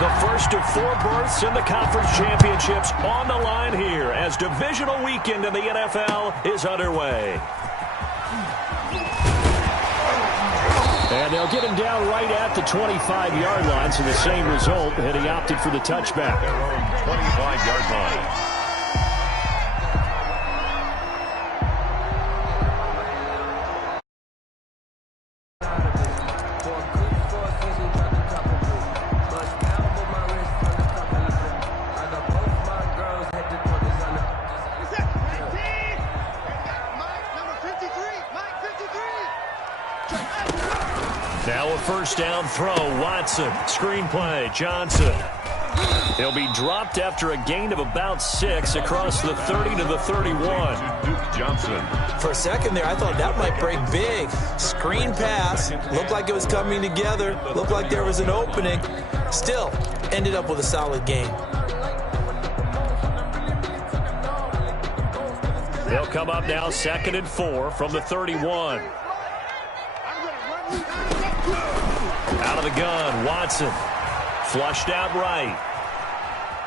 The first of 4 berths in the conference championships on the line here as divisional weekend in the NFL is underway. And they'll get him down right at the 25-yard line, so the same result, and he opted for the touchback. 25-yard line. Now a first down throw. Watson. Screen play. Johnson. He'll be dropped after a gain of about 6 across the 30 to the 31. Johnson. For a second there, I thought that might break big. Screen pass. Looked like it was coming together. Looked like there was an opening. Still, ended up with a solid game. They'll come up now 2nd and 4 from the 31. Out of the gun, Watson. Flushed out right.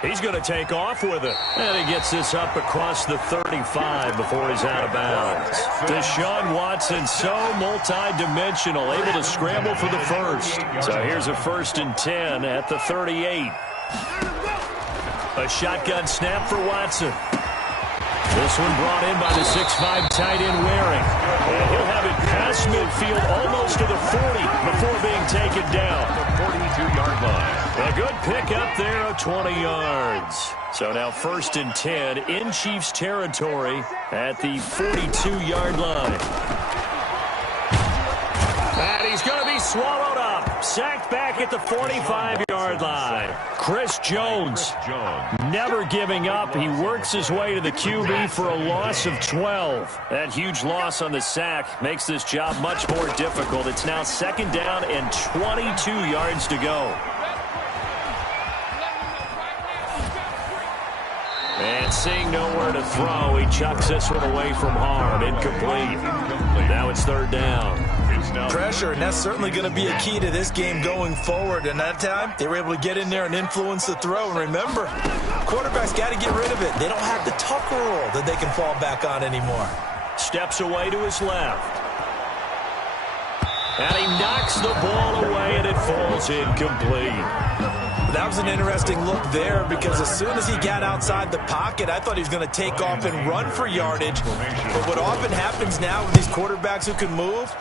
He's going to take off with it. And he gets this up across the 35 before he's out of bounds. Deshaun Watson, so multi-dimensional, able to scramble for the first. So here's a 1st and 10 at the 38. A shotgun snap for Watson. This one brought in by the 6'5" tight end Waring. And he'll have it past midfield almost to the 40 before being taken down. The 42-yard line. A good pickup there of 20 yards. So now 1st and 10 in Chiefs territory at the 42-yard line. And he's going to be swallowed up. Sacked back at the 45-yard line. Chris Jones never giving up. He works his way to the QB for a loss of 12. That huge loss on the sack makes this job much more difficult. It's now 2nd down and 22 yards to go. And seeing nowhere to throw, he chucks this one away from harm. Incomplete. Now it's 3rd down. Pressure, and that's certainly going to be a key to this game going forward. And that time, they were able to get in there and influence the throw. And remember, quarterbacks got to get rid of it. They don't have the tuck rule that they can fall back on anymore. Steps away to his left. And he knocks the ball away, and it falls incomplete. That was an interesting look there because as soon as he got outside the pocket, I thought he was going to take off and run for yardage. But what often happens now with these quarterbacks who can move,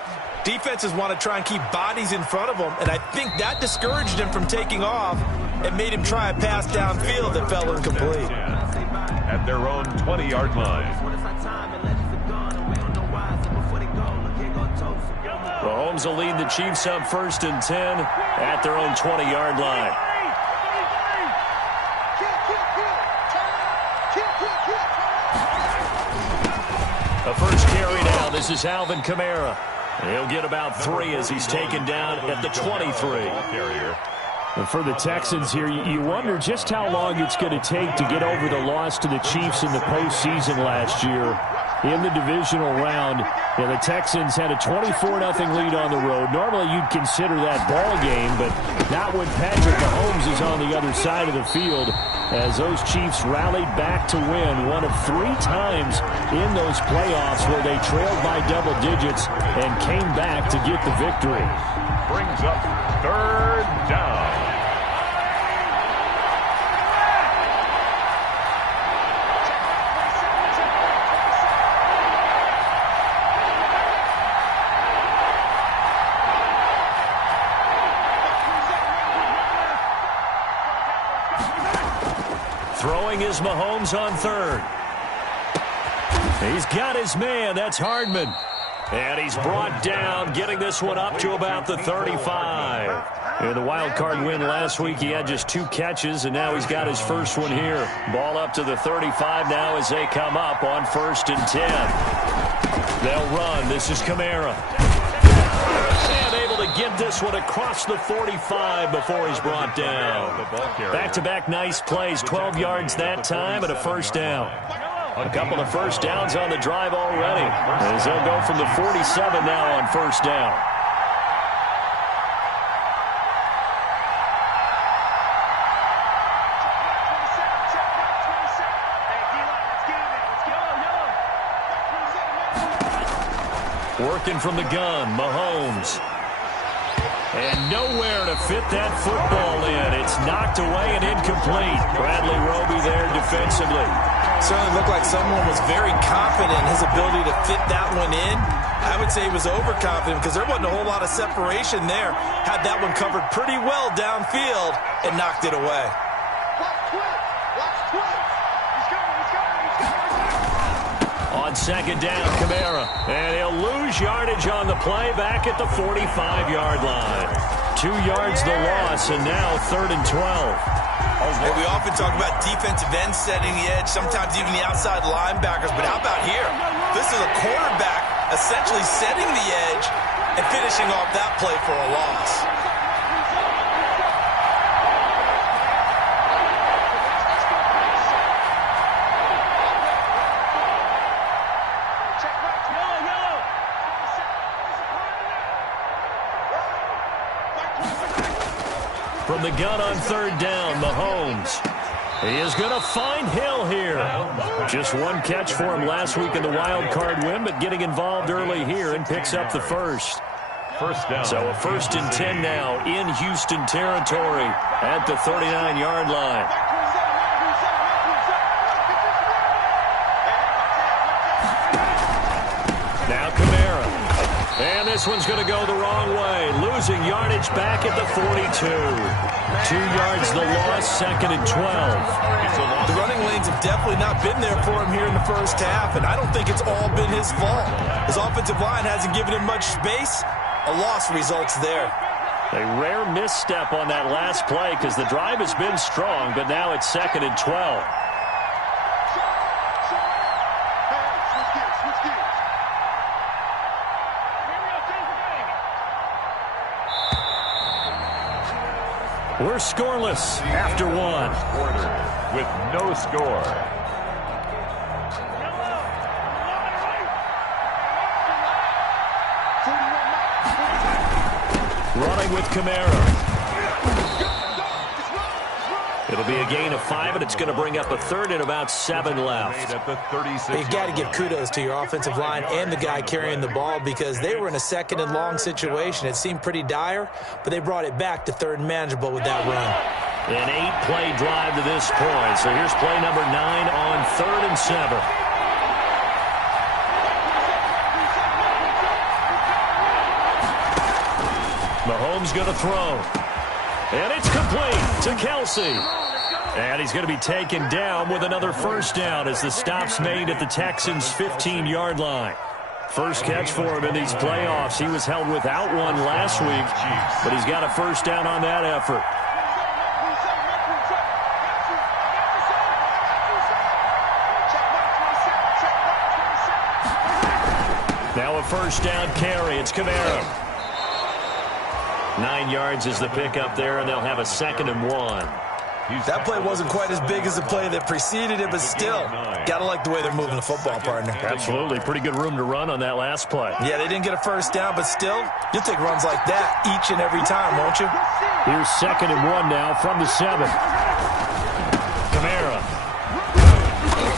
defenses want to try and keep bodies in front of them, and I think that discouraged him from taking off and made him try a pass downfield that fell incomplete. At their own 20-yard line. Mahomes will lead the Chiefs up 1st and 10 at their own 20-yard line. A first carry now. This is Alvin Kamara. He'll get about 3 as he's taken down at the 23. For the Texans here, you wonder just how long it's going to take to get over the loss to the Chiefs in the postseason last year. In the divisional round, the Texans had a 24-0 lead on the road. Normally you'd consider that ball game, but not when Patrick Mahomes is on the other side of the field, as those Chiefs rallied back to win one of 3 times in those playoffs where they trailed by double digits and came back to get the victory. Brings up 3rd down. Throwing is Mahomes on 3rd. He's got his man. That's Hardman. And he's brought down, getting this one up to about the 35. In the wild card win last week, he had just 2 catches, and now he's got his first one here. Ball up to the 35 now as they come up on 1st and 10. They'll run. This is Kamara. And able to get this one across the 45 before he's brought down. Back-to-back nice plays, 12 yards that time and a first down. A couple of first downs on the drive already, as they'll go from the 47 now on first down. working from the gun. Mahomes. And nowhere to fit that football in. It's knocked away and incomplete. Bradley Roby there defensively. Certainly looked like someone was very confident in his ability to fit that one in. I would say he was overconfident because there wasn't a whole lot of separation there. Had that one covered pretty well downfield and knocked it away. On second down, Kamara. And he'll lose yardage on the play back at the 45-yard line. 2 yards the loss, and now 3rd and 12. Hey, we often talk about defensive ends setting the edge, sometimes even the outside linebackers. But how about here? This is a quarterback essentially setting the edge and finishing off that play for a loss. From the gun on 3rd down, Mahomes. He is going to find Hill here. Just one catch for him last week in the wild card win, but getting involved early here and picks up the first. First down. So a 1st and 10 now in Houston territory at the 39-yard line. Now Kamara. And this one's going to go the wrong way. Losing yardage back at the 42. 2 yards the loss, 2nd and 12. The running lanes have definitely not been there for him here in the first half, and I don't think it's all been his fault. His offensive line hasn't given him much space. A loss results there. A rare misstep on that last play because the drive has been strong, but now it's 2nd and 12. We're scoreless after one. Quarter with no score. Running with Kamara. It'll be a gain of 5, and it's going to bring up a 3rd and about 7 left. At the 36. You've got to give kudos to your offensive line and the guy carrying the ball because they were in a 2nd and long situation. It seemed pretty dire, but they brought it back to 3rd and manageable with that run. An 8-play drive to this point. So here's play number 9 on 3rd and 7. Mahomes going to throw. And it's complete to Kelsey. And he's going to be taken down with another first down as the stop's made at the Texans' 15-yard line. First catch for him in these playoffs. He was held without one last week, but he's got a first down on that effort. Now a first down carry. It's Kamara. 9 yards is the pickup there, and they'll have a 2nd and 1. That play wasn't quite as big as the play that preceded it, but still, got to like the way they're moving the football, partner. Absolutely. Pretty good room to run on that last play. Yeah, they didn't get a first down, but still, you'll take runs like that each and every time, won't you? Here's 2nd and 1 now from the 7. Kamara.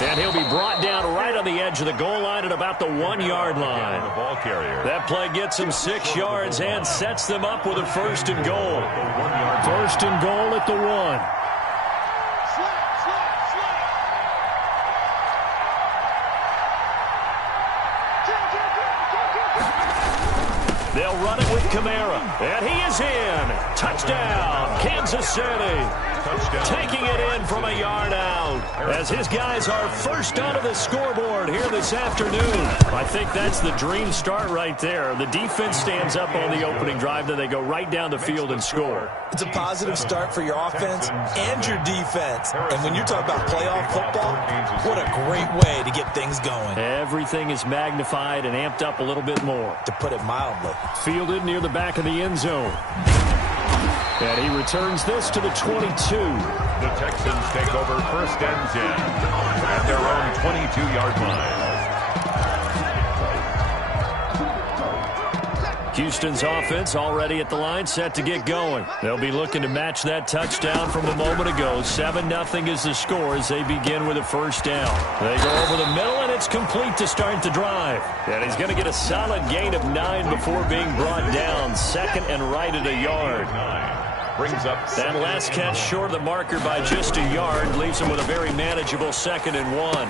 And he'll be brought down right on the edge of the goal line at about the 1-yard line. The ball carrier. That play gets him 6 yards and sets them up with a 1st and goal. 1st and goal at the 1. They'll run it with Kamara. And he is in. Touchdown, Kansas City. Touchdown. Taking it in from a yard out as his guys are first onto the scoreboard here this afternoon. I think that's the dream start right there. The defense stands up on the opening drive, then they go right down the field and score. It's a positive start for your offense and your defense. And when you're talking about playoff football, what a great way to get things going. Everything is magnified and amped up a little bit more. To put it mildly. Fielded near the back of the end zone. And he returns this to the 22. The Texans take over 1st and 10 at their own 22-yard line. Houston's offense already at the line, set to get going. They'll be looking to match that touchdown from a moment ago. 7-0 is the score as they begin with a first down. They go over the middle, and it's complete to start the drive. And he's going to get a solid gain of 9 before being brought down. Second and right at a yard. Brings up that last catch short of the marker by just a yard leaves him with a very manageable 2nd and 1.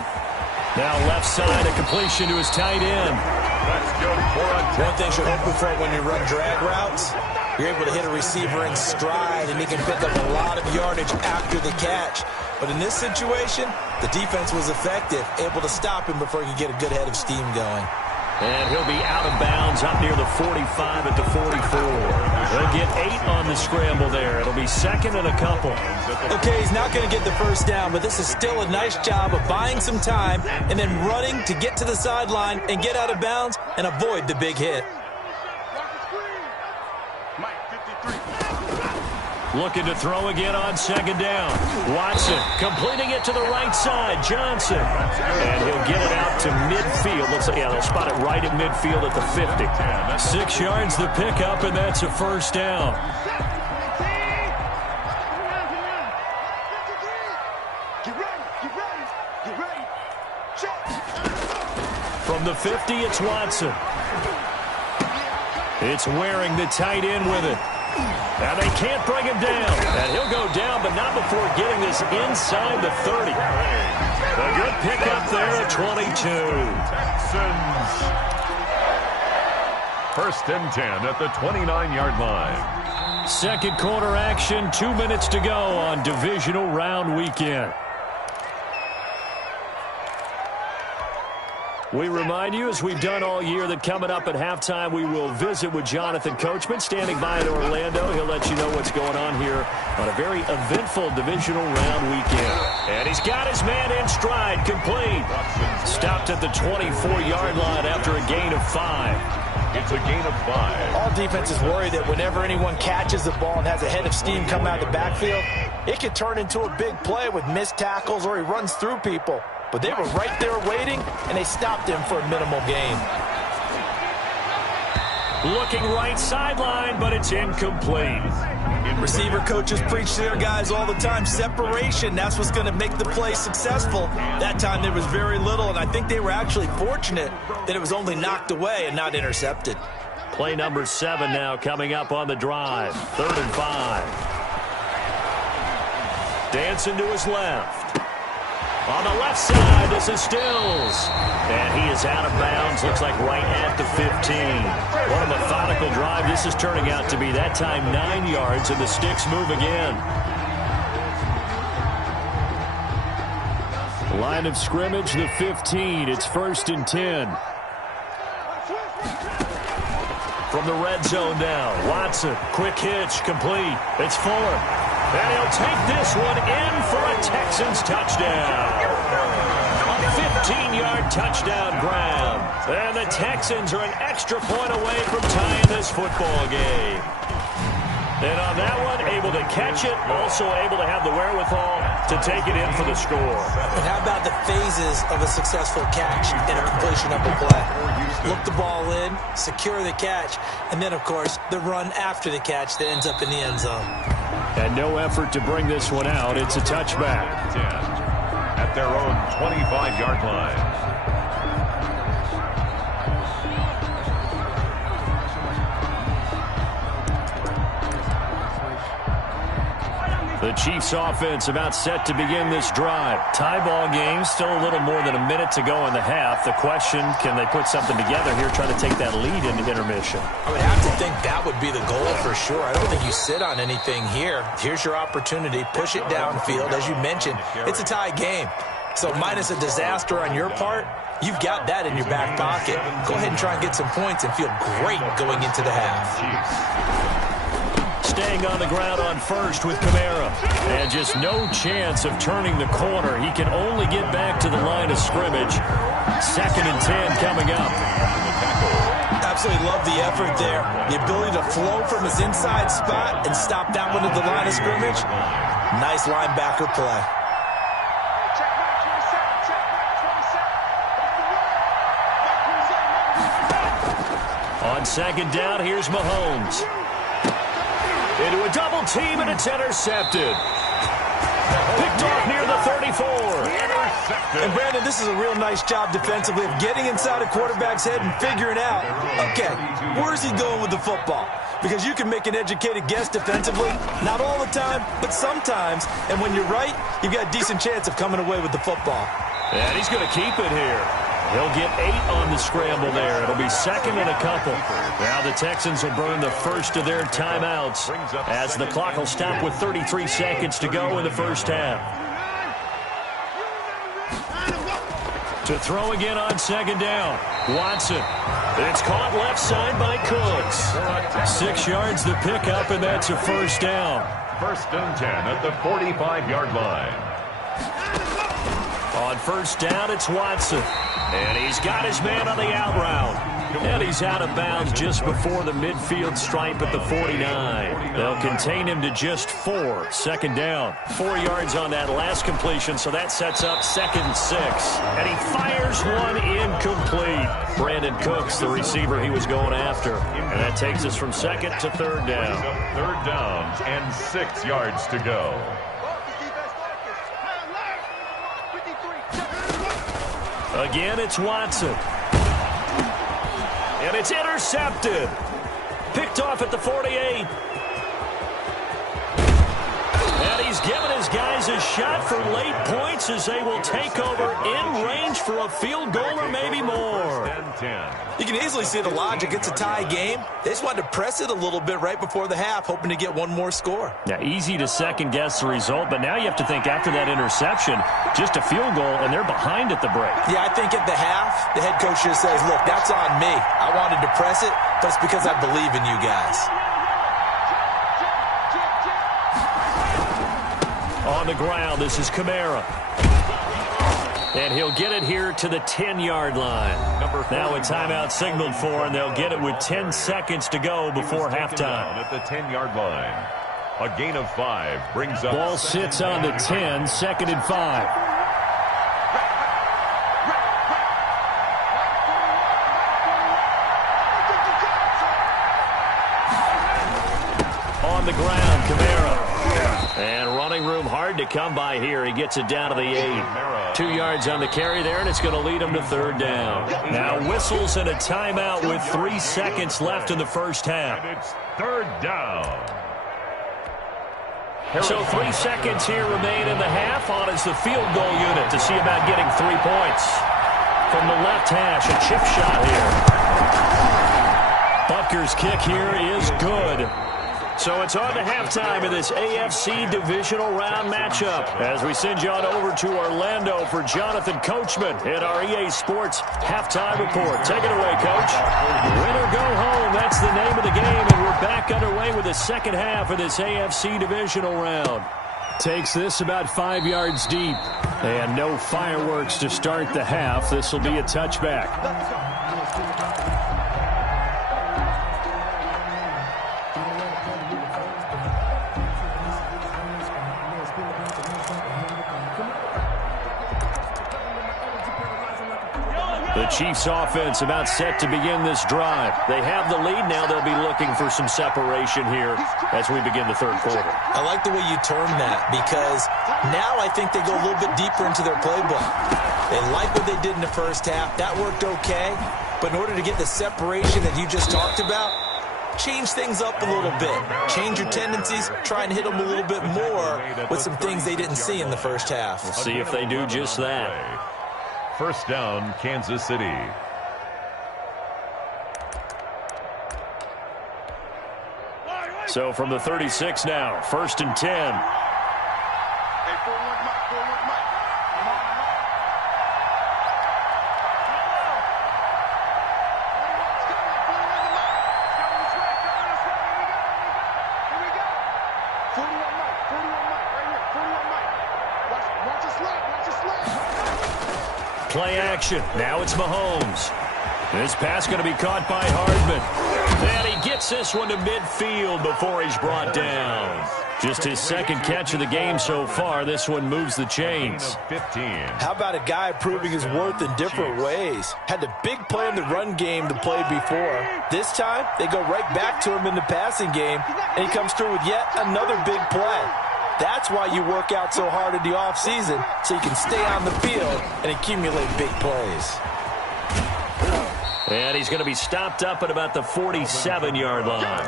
Now left side, a completion to his tight end. That's good for a One thing you're hoping for when you run drag routes, you're able to hit a receiver in stride, and he can pick up a lot of yardage after the catch. But in this situation, the defense was effective, able to stop him before he could get a good head of steam going. And he'll be out of bounds up near the 45 at the 44. They'll get 8 on the scramble there. It'll be 2nd and a couple. Okay, he's not going to get the first down, but this is still a nice job of buying some time and then running to get to the sideline and get out of bounds and avoid the big hit. Looking to throw again on 2nd down. Watson completing it to the right side. Johnson. And he'll get it out to midfield. Looks like, yeah, they'll spot it right at midfield at the 50. 6 yards the pickup, and that's a first down. From the 50, it's Watson. It's Waring, the tight end, with it. And they can't bring him down. And he'll go down, but not before getting this inside the 30. A good pickup there at 22. Texans. 1st and 10 at the 29-yard line. Second quarter action, 2 minutes to go on divisional round weekend. We remind you, as we've done all year, that coming up at halftime, we will visit with Jonathan Coachman, standing by in Orlando. He'll let you know what's going on here on a very eventful divisional round weekend. And he's got his man in stride, complete. Stopped at the 24-yard line after a gain of 5. It's a gain of 5. All defenses worry that whenever anyone catches the ball and has a head of steam come out of the backfield, it could turn into a big play with missed tackles or he runs through people. But they were right there waiting, and they stopped him for a minimal gain. Looking right sideline, but it's incomplete. Receiver coaches preach to their guys all the time. Separation, that's what's going to make the play successful. That time there was very little, and I think they were actually fortunate that it was only knocked away and not intercepted. Play number 7 now coming up on the drive. 3rd and 5. Dancing to his left. On the left side, this is Stills. And he is out of bounds, looks like right at the 15. What a methodical drive this is turning out to be. That time 9 yards, and the sticks move again. Line of scrimmage, the 15. It's 1st and 10. From the red zone now, Watson, quick hitch, complete. It's Fuller. And he'll take this one in for a Texans touchdown. A 15-yard touchdown grab. And the Texans are an extra point away from tying this football game. And on that one, able to catch it, also able to have the wherewithal to take it in for the score. And how about the phases of a successful catch and a completion of a play? Look the ball in, secure the catch, and then, of course, the run after the catch that ends up in the end zone. And no effort to bring this one out. It's a touchback. At their own 25-yard line. The Chiefs offense about set to begin this drive. Tie ball game, still a little more than a minute to go in the half. The question, can they put something together here, trying to take that lead into intermission? I would have to think that would be the goal for sure. I don't think you sit on anything here. Here's your opportunity. Push it downfield. As you mentioned, it's a tie game. So minus a disaster on your part, you've got that in your back pocket. Go ahead and try and get some points and feel great going into the half. Staying on the ground on first with Kamara. And just no chance of turning the corner. He can only get back to the line of scrimmage. 2nd and 10 coming up. Absolutely love the effort there. The ability to flow from his inside spot and stop that one at the line of scrimmage. Nice linebacker play. On second down, here's Mahomes. Into a double team, and it's intercepted. Picked off near the 34. And, Brandon, this is a real nice job defensively of getting inside a quarterback's head and figuring out, okay, where's he going with the football? Because you can make an educated guess defensively, not all the time, but sometimes. And when you're right, you've got a decent chance of coming away with the football. And he's going to keep it here. He'll get 8 on the scramble there. It'll be second and a couple. Now the Texans will burn the first of their timeouts as the clock will stop with 33 seconds to go in the first half. To throw again on second down. Watson. It's caught left side by Cooks. 6 yards the pickup, and that's a first down. First and 10 at the 45-yard line. On first down, it's Watson. And he's got his man on the out route. And he's out of bounds just before the midfield stripe at the 49. They'll contain him to just 4. Second down. 4 yards on that last completion, so that sets up second and 6. And he fires one incomplete. Brandon Cooks, the receiver he was going after. And that takes us from second to third down. Third down and 6 yards to go. Again, it's Watson. And it's intercepted. Picked off at the 48. And he's given his guys a shot for late points as they will take over in range for a field goal or maybe more. You can easily see the logic. It's a tie game. They just wanted to press it a little bit right before the half, hoping to get one more score. Yeah, easy to second-guess the result, but now you have to think after that interception, just a field goal, and they're behind at the break. Yeah, I think at the half, the head coach just says, look, that's on me. I wanted to press it, but it's because I believe in you guys. On the ground, this is Kamara. And he'll get it here to the 10-yard line. Now a timeout signaled for, and they'll get it with 10 seconds to go before halftime. At the 10-yard line. A gain of 5 brings up. Ball sits on the 10, second and 5. On the ground, Kamara. And running room hard to come by here. He gets it down to the 8. 2 yards on the carry there, and it's going to lead him to third down. Now whistles and a timeout with 3 seconds left in the first half. And it's third down. So 3 seconds here remain in the half. On is the field goal unit to see about getting 3 points. From the left hash, a chip shot here. Butker's kick here is good. So it's on to halftime of this AFC divisional round matchup as we send you on over to Orlando for Jonathan Coachman in our EA Sports halftime report. Take it away, Coach. Win or go home, that's the name of the game, and we're back underway with the second half of this AFC divisional round. Takes this about 5 yards deep. And no fireworks to start the half. This will be a touchback. The Chiefs offense about set to begin this drive. They have the lead. Now they'll be looking for some separation here as we begin the third quarter. I like the way you term that because now I think they go a little bit deeper into their playbook. They like what they did in the first half. That worked okay. But in order to get the separation that you just talked about, change things up a little bit. Change your tendencies. Try and hit them a little bit more with some things they didn't see in the first half. We'll see if they do just that. First down, Kansas City. So from the 36 now, first and 10. Play action. Now it's Mahomes. This pass going to be caught by Hardman. And he gets this one to midfield before he's brought down. Just his second catch of the game so far. This one moves the chains. 15. How about a guy proving his worth in different ways? Had the big play in the run game to play before. This time, they go right back to him in the passing game, and he comes through with yet another big play. That's why you work out so hard in the offseason, so you can stay on the field and accumulate big plays. And he's going to be stopped up at about the 47-yard line.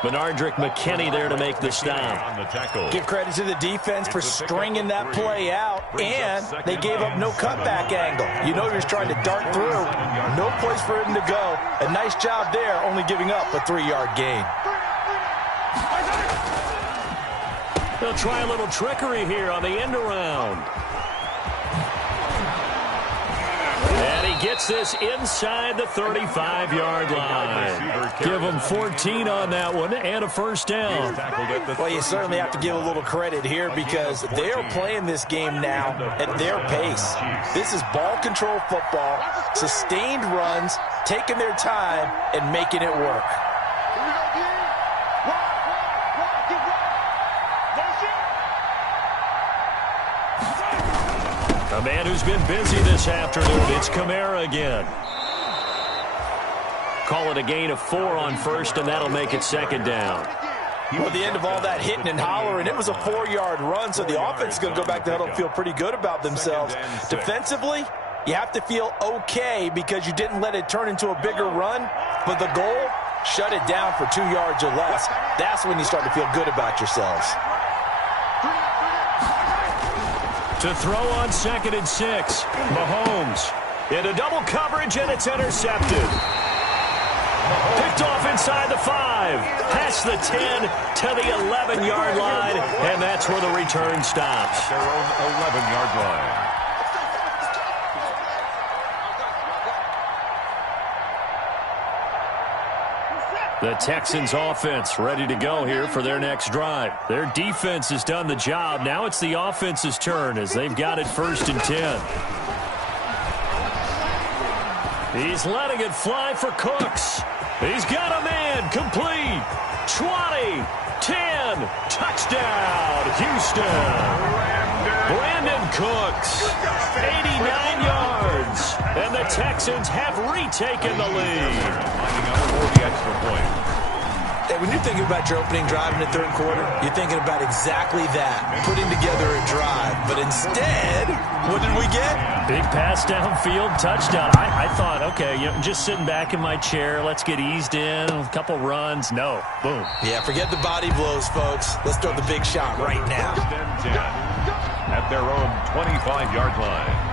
Benardrick McKinney there to make the stop. Give credit to the defense for stringing that play out, and they gave up no cutback angle. You know he was trying to dart through. No place for him to go. A nice job there, only giving up a 3-yard gain. They'll try a little trickery here on the end around. And he gets this inside the 35-yard line. Give him 14 on that one and a first down. Well, you certainly have to give a little credit here because they are playing this game now at their pace. This is ball control football, sustained runs, taking their time, and making it work. A man who's been busy this afternoon, it's Kamara again. Call it a gain of 4 on first, and that'll make it second down. Well, at the end of all that hitting and hollering, it was a 4-yard run, so the offense is going to go back to the huddle and feel pretty good about themselves. Defensively, you have to feel okay because you didn't let it turn into a bigger run, but the goal, shut it down for 2 yards or less. That's when you start to feel good about yourselves. To throw on 2nd and 6, Mahomes into double coverage, and it's intercepted. Picked off inside the 5, past the 10 to the 11-yard line, and that's where the return stops. Their own 11-yard line. The Texans offense ready to go here for their next drive. Their defense has done the job. Now it's the offense's turn as they've got it 1st and 10. He's letting it fly for Cooks. He's got a man complete. 20, 10, touchdown, Houston. Brandon Cooks, 89 yards, and the Texans have retaken the lead. For the extra point. Hey, when you're thinking about your opening drive in the 3rd quarter, you're thinking about exactly that, putting together a drive. But instead, what did we get? Big pass downfield, touchdown. I thought, okay, just sitting back in my chair, let's get eased in, a couple runs. No, boom. Yeah, forget the body blows, folks. Let's throw the big shot right now. 1st and 10 at their own 25-yard line.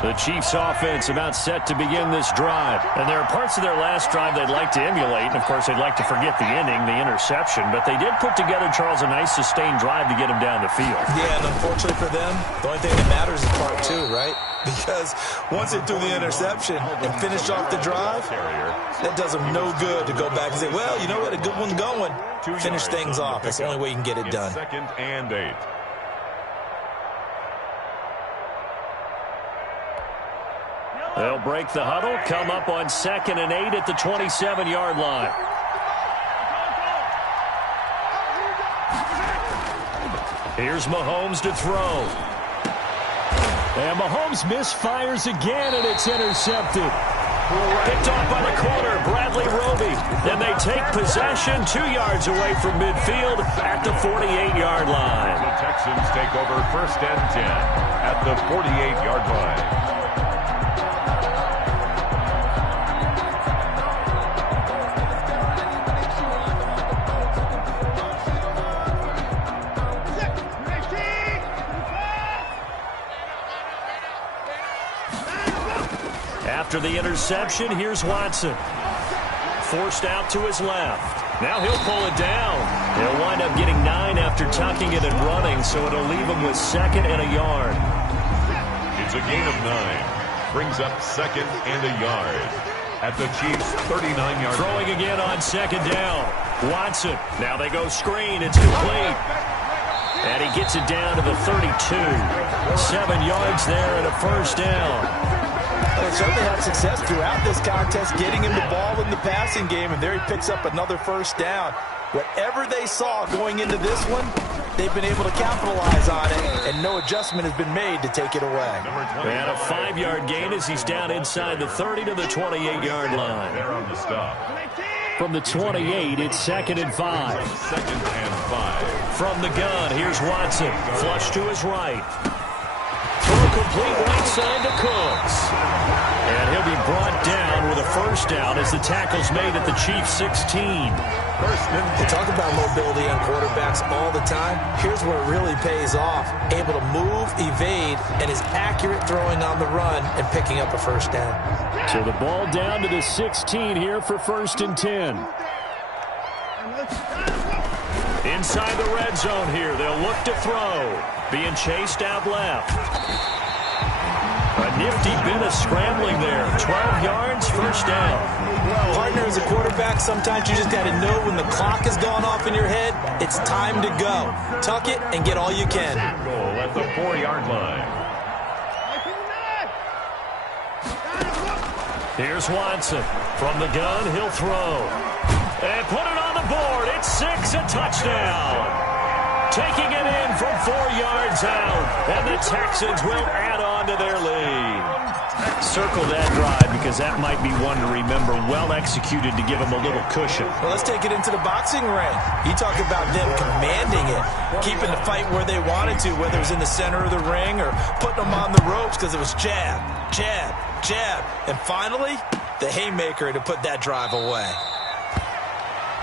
The Chiefs offense about set to begin this drive. And there are parts of their last drive they'd like to emulate. And, of course, they'd like to forget the inning, the interception. But they did put together, Charles, a nice sustained drive to get him down the field. Yeah, and unfortunately for them, the only thing that matters is part 2, right? Because once they threw the interception and finished off the drive, that does them no good to go back and say, well, you know what, a good one going. Finish things off. That's the only way you can get it done. 2nd and 8. They'll break the huddle, come up on 2nd and 8 at the 27-yard line. Here's Mahomes to throw. And Mahomes misfires again, and it's intercepted. Picked off by the corner, Bradley Roby. And they take possession 2 yards away from midfield at the 48-yard line. The Texans take over 1st and 10 at the 48-yard line. After the interception, here's Watson. Forced out to his left. Now he'll pull it down. They'll wind up getting 9 after tucking it and running, so it'll leave him with 2nd and a yard. It's a gain of 9. Brings up 2nd and a yard at the Chiefs' 39-yard line. Throwing again on 2nd down. Watson. Now they go screen. It's complete. And he gets it down to the 32. 7 yards there and a first down. They certainly had success throughout this contest getting him the ball in the passing game, and there he picks up another first down. Whatever they saw going into this one, they've been able to capitalize on it, and no adjustment has been made to take it away. And a 5-yard gain as he's down inside the 30 to the 28-yard line. There on the stop. From the 28, it's 2nd and 5. 2nd and 5. From the gun, here's Watson. Flush to his right. Throw complete right side to Cooks. And he'll be brought down with a first down as the tackle's made at the Chiefs' 16. We talk about mobility on quarterbacks all the time. Here's where it really pays off. Able to move, evade, and is accurate throwing on the run and picking up a first down. So the ball down to the 16 here for 1st and 10. Inside the red zone here, they'll look to throw. Being chased out left. A nifty bit of scrambling there. 12 yards, first down. Partner, as a quarterback, sometimes you just got to know when the clock has gone off in your head, it's time to go. Tuck it and get all you can. Goal at the 4-yard line. Here's Watson. From the gun, he'll throw. And put it on the board. It's 6, a touchdown. Taking it in from 4 yards out. And the Texans will add on to their lead. Circle that drive because that might be one to remember. Well executed to give them a little cushion. Well, let's take it into the boxing ring. You talk about them commanding it, keeping the fight where they wanted to, whether it was in the center of the ring or putting them on the ropes because it was jab, jab, jab. And finally, the haymaker to put that drive away.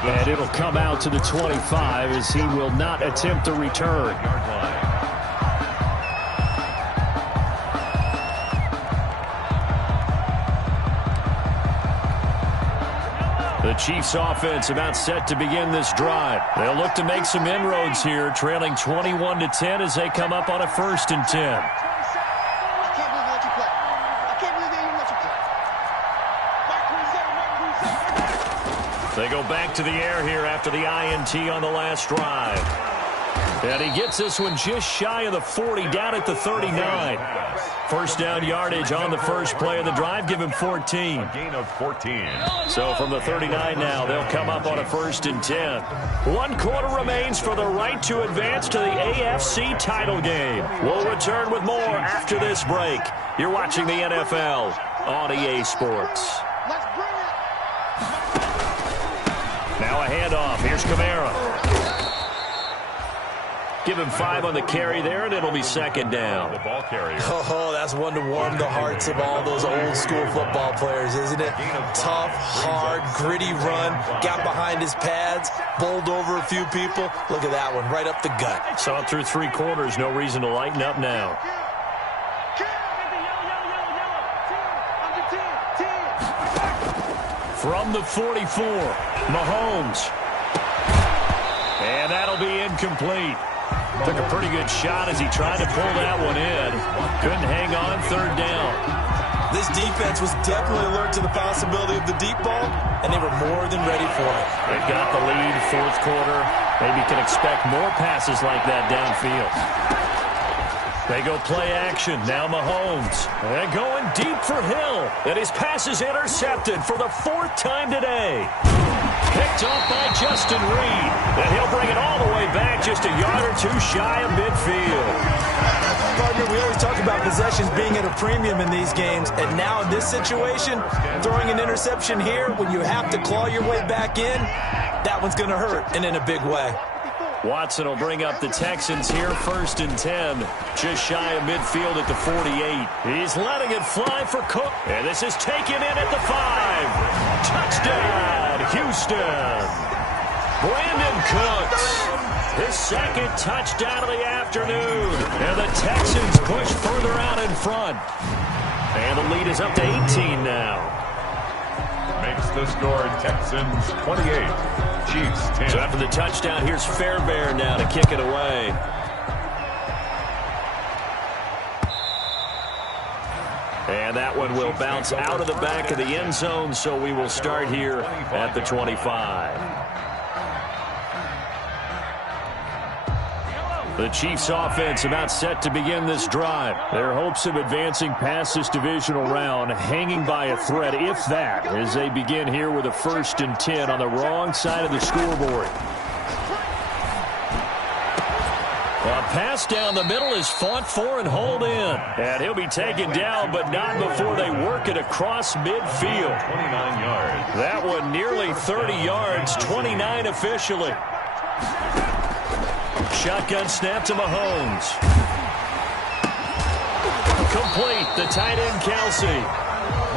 And it'll come out to the 25 as he will not attempt a return. The Chiefs offense about set to begin this drive. They'll look to make some inroads here, trailing 21-10 as they come up on a 1st and 10. They go back to the air here after the INT on the last drive. And he gets this one just shy of the 40, down at the 39. First down yardage on the first play of the drive, give him 14. A gain of 14. So from the 39 now, they'll come up on a 1st and 10. 1 quarter remains for the right to advance to the AFC title game. We'll return with more after this break. You're watching the NFL on EA Sports. Now a handoff. Here's Kamara. Give him 5 on the carry there, and it'll be 2nd down. The ball carrier. Oh, that's one to warm the hearts of all those old school football players, isn't it? Tough, hard, gritty run. Got behind his pads, bowled over a few people. Look at that one, right up the gut. Saw it through 3 quarters. No reason to lighten up now. From the 44, Mahomes. And that'll be incomplete. Took a pretty good shot as he tried to pull that one in. Couldn't hang on, 3rd down. This defense was definitely alert to the possibility of the deep ball, and they were more than ready for it. They've got the lead, 4th quarter. Maybe can expect more passes like that downfield. They go play action. Now Mahomes. And going deep for Hill. And his pass is intercepted for the 4th time today. Picked off by Justin Reed. And he'll bring it all the way back just a yard or 2 shy of midfield. Partner, we always talk about possessions being at a premium in these games. And now in this situation, throwing an interception here when you have to claw your way back in, that one's going to hurt, and in a big way. Watson will bring up the Texans here, 1st and 10. Just shy of midfield at the 48. He's letting it fly for Cook. And this is taken in at the 5. Touchdown, Houston. Brandon Cooks. His 2nd touchdown of the afternoon. And the Texans push further out in front. And the lead is up to 18 now. Makes the score Texans 28. Chiefs 10. So after the touchdown, here's Fairbairn now to kick it away. And that one will bounce out of the back of the end zone, so we will start here at the 25. The Chiefs offense about set to begin this drive. Their hopes of advancing past this divisional round hanging by a thread, if that, as they begin here with a 1st and 10 on the wrong side of the scoreboard. A pass down the middle is fought for and hauled in. And he'll be taken down, but not before they work it across midfield. 29 yards. That one nearly 30 yards, 29 officially. Shotgun snap to Mahomes. Complete, the tight end Kelsey.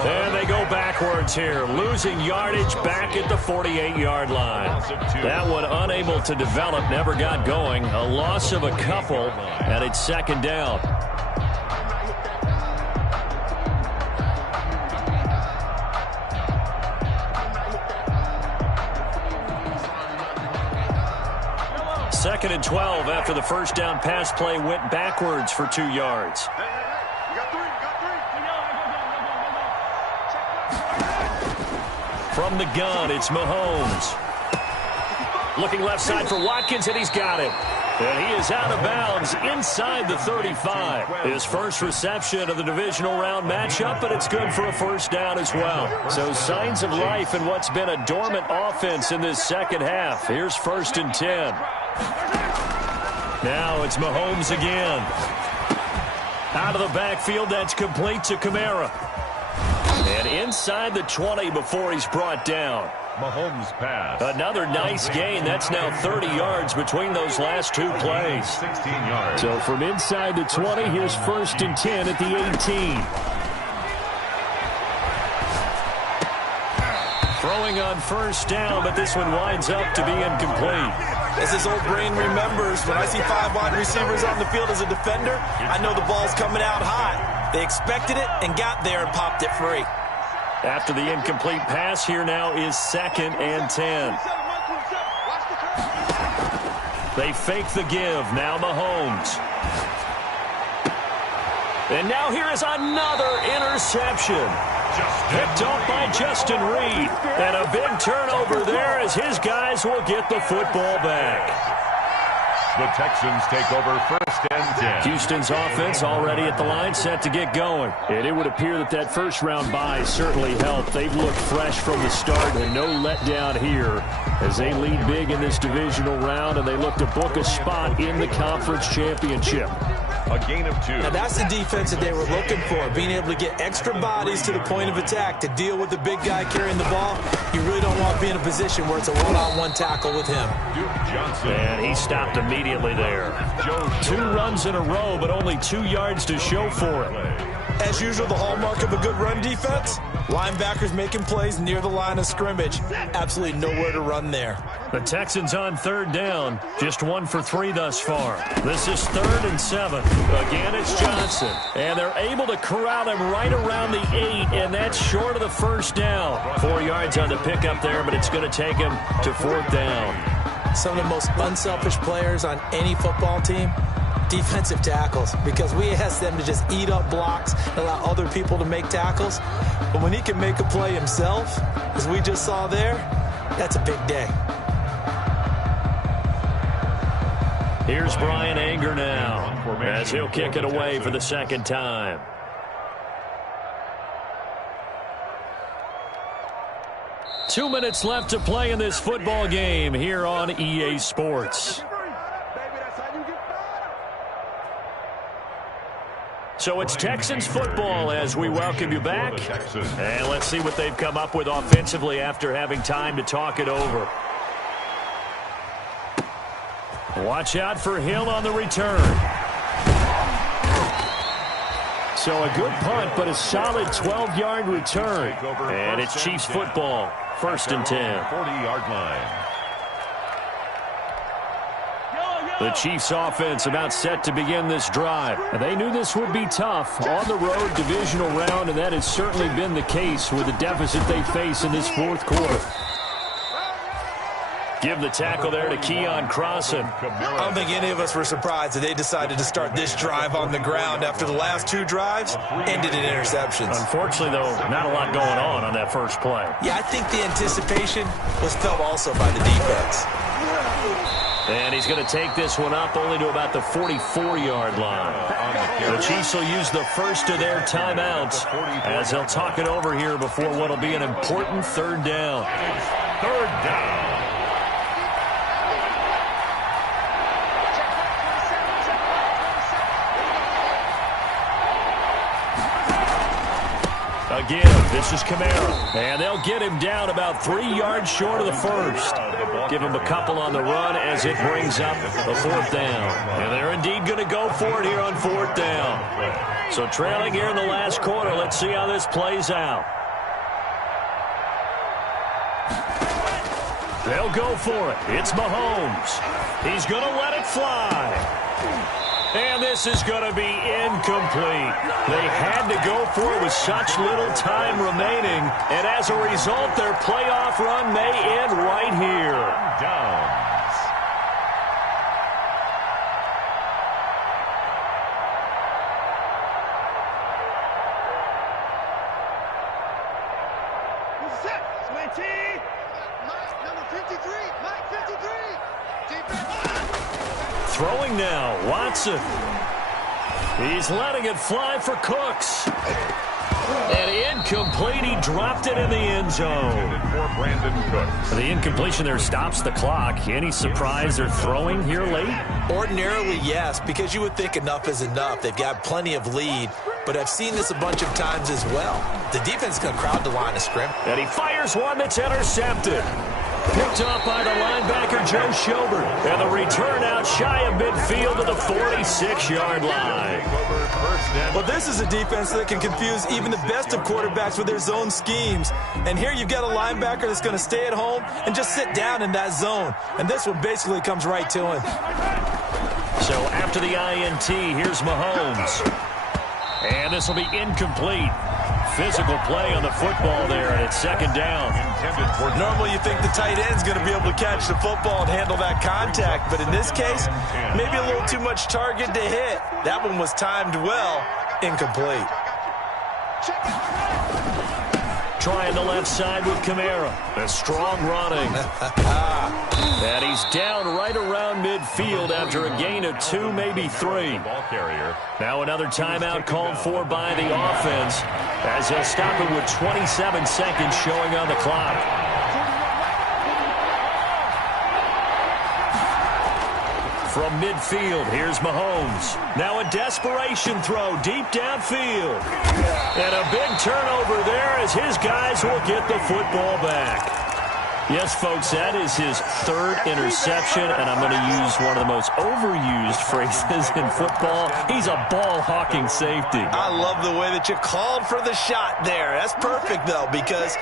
And they go backwards here, losing yardage back at the 48-yard line. That one unable to develop, never got going. A loss of a couple, and it's 2nd down. Second and 12 after the first down pass play went backwards for 2 yards. From the gun, it's Mahomes. Looking left side for Watkins, and he's got it. And he is out of bounds inside the 35. His first reception of the divisional round matchup, but it's good for a 1st down as well. So signs of life in what's been a dormant offense in this second half. Here's 1st and 10. Now it's Mahomes again. Out of the backfield, that's complete to Kamara. And inside the 20 before he's brought down. Mahomes pass. Another nice gain. That's now 30 yards between those last 2 plays. 16 yards. So from inside the 20, here's 1st and 10 at the 18. Throwing on 1st down, but this one winds up to be incomplete. As his old brain remembers, when I see 5 wide receivers on the field as a defender, I know the ball's coming out hot. They expected it and got there and popped it free. After the incomplete pass, here now is 2nd and 10. They fake the give. Now Mahomes. And now here is another interception. Picked off by Justin Reed. And a big turnover there as his guys will get the football back. The Texans take over 1st and 10. Houston's offense already at the line, set to get going. And it would appear that that first-round bye certainly helped. They've looked fresh from the start and no letdown here as they lead big in this divisional round, and they look to book a spot in the conference championship. A gain of 2. Now that's the defense that they were looking for, being able to get extra bodies to the point of attack to deal with the big guy carrying the ball. You really don't want to be in a position where it's a one-on-one tackle with him. Duke Johnson. And he stopped immediately there. 2 runs in a row, but only 2 yards to show for it. As usual, the hallmark of a good run defense, linebackers making plays near the line of scrimmage. Absolutely nowhere to run there. The Texans on 3rd down, just 1 for 3 thus far. This is 3rd and 7. Again, it's Johnson. And they're able to corral him right around the 8, and that's short of the 1st down. 4 yards on the pickup there, but it's going to take him to 4th down. Some of the most unselfish players on any football team, defensive tackles, because we ask them to just eat up blocks and allow other people to make tackles. But when he can make a play himself, as we just saw there, that's a big day. Here's Brian Anger now as he'll kick it away for the 2nd time. Two minutes left to play in this football game here on EA Sports. So it's Texans football as we welcome you back. And let's see what they've come up with offensively after having time to talk it over. Watch out for Hill on the return. So a good punt, but a solid 12-yard return. And it's Chiefs football, 1st and 10. 40-yard line. The Chiefs offense about set to begin this drive. They knew this would be tough on the road divisional round, and that has certainly been the case with the deficit they face in this 4th quarter. Give the tackle there to Keon Crossan. I don't think any of us were surprised that they decided to start this drive on the ground after the last 2 drives ended in interceptions. Unfortunately, though, not a lot going on that first play. Yeah, I think the anticipation was felt also by the defense. And he's going to take this one up only to about the 44-yard line. The Chiefs will use the first of their timeouts as they'll talk it over here before what will be an important third down. Third down. Again, this is Kamara. And they'll get him down about 3 yards short of the first. Give him a couple on the run as it brings up the fourth down. And they're indeed going to go for it here on fourth down. So trailing here in the last quarter. Let's see how this plays out. They'll go for it. It's Mahomes. He's going to let it fly. And this is going to be incomplete. They had to go for it with such little time remaining. And as a result, their playoff run may end right here. Downs. Who's set? 20. Mike, number 53. Mike, 53. Throwing now, Watson. He's letting it fly for Cooks. And incomplete. He dropped it in the end zone. For Brandon Cooks. The incompletion there stops the clock. Any surprise they're throwing here late? Ordinarily, yes, because you would think enough is enough. They've got plenty of lead, but I've seen this a bunch of times as well. The defense is going to crowd the line of scrimmage. And he fires one that's intercepted. Picked off by the linebacker, Joe Schobert. And the return out shy of midfield to the 46-yard line. Well, this is a defense that can confuse even the best of quarterbacks with their zone schemes. And here you've got a linebacker that's going to stay at home and just sit down in that zone. And this one basically comes right to him. So after the INT, here's Mahomes. And this will be incomplete. Physical play on the football there, and it's second down. Normally you think the tight end's going to be able to catch the football and handle that contact, but in this case, maybe a little too much target to hit. That one was timed well, incomplete. Trying the left side with Kamara. A strong running. And he's down right around midfield after a gain of 2, maybe 3. Ball carrier. Now another timeout called for by the offense as they'll stop it with 27 seconds showing on the clock. From midfield, here's Mahomes. Now a desperation throw deep downfield. And a big turnover there as his guys will get the football back. Yes, folks, that is his third interception, and I'm going to use one of the most overused phrases in football. He's a ball-hawking safety. I love the way that you called for the shot there. That's perfect, though, because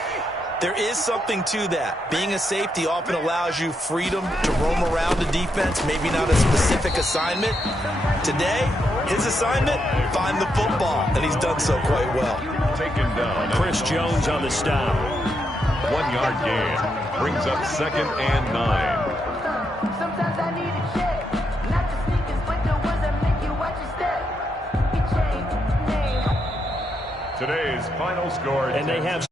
there is something to that. Being a safety often allows you freedom to roam around the defense, maybe not a specific assignment. Today, his assignment, find the football, and he's done so quite well. Taken down. Chris Jones on the stop. 1 yard gain. Brings up second and 9. Sometimes I need a check. Not the sneakers, but the ones that make you watch your step. You change name. Today's final score. And they have